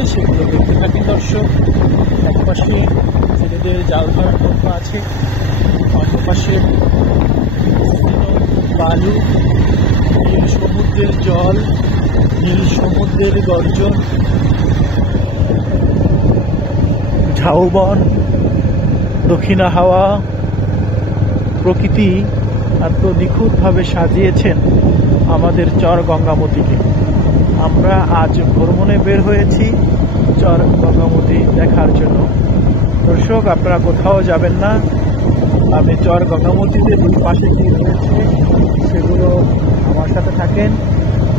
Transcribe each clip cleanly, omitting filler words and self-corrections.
আছে সেগুলো দেখতে থাকেন দর্শক। এক পাশে ছেলেদের জাল ধরার নৌকা আছে, অন্য পাশে বালু, নীল সমুদ্রের জল, নীল সমুদ্রের গর্জন, ঝাউবন, দক্ষিণা হাওয়া। প্রকৃতি এত নিখুঁতভাবে সাজিয়েছেন আমাদের চর গঙ্গামতিকে। আমরা আজ ভ্রমণে বের হয়েছি চর গঙ্গামতি দেখার জন্য। দর্শক, আপনারা কোথাও যাবেন না, আপনি চর গঙ্গামতিতে দুই পাশে কি রয়েছে সেগুলো আমার সাথে থাকেন,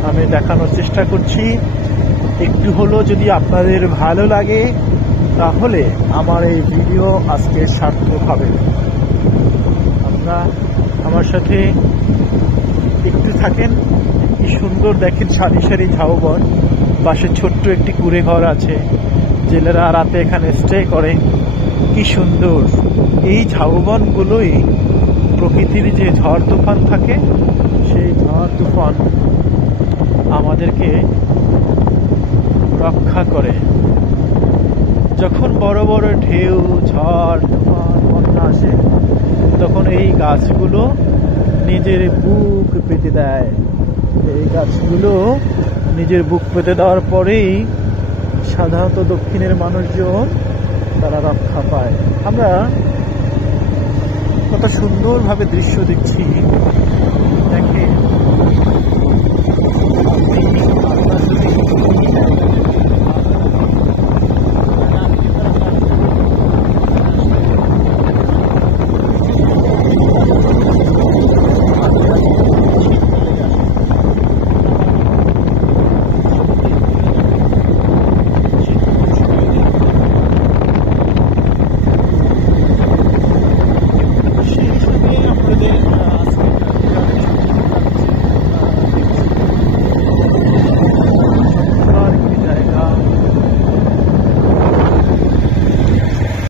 আমি দেখানোর চেষ্টা করছি। একটু হলো যদি আপনাদের ভালো লাগে তাহলে আমার এই ভিডিও আজকে সার্থক হবে। আপনারা আমার সাথে একটু থাকেন। কি সুন্দর দেখেন, সারি সারি ঝাউবন, পাশে ছোট্ট একটি কুঁড়ে ঘর আছে, জেলেরা রাতে এখানে স্টে করে। কি সুন্দর! এই ঝাউবনগুলোই প্রকৃতির যে ঝড় তুফান থাকে, সেই ঝড় তুফান আমাদেরকে রক্ষা করে। যখন বড় বড় ঢেউ, ঝড় তুফান, বন্যা আসে, তখন এই গাছগুলো নিজের বুক পেতে দেয়। এই গাছগুলো নিজের বুক পেতে দেওয়ার পরেই সাধারণত দক্ষিণের মানুষজন তারা রক্ষা পায়। আমরা কত সুন্দরভাবে দৃশ্য দেখছি, দেখেন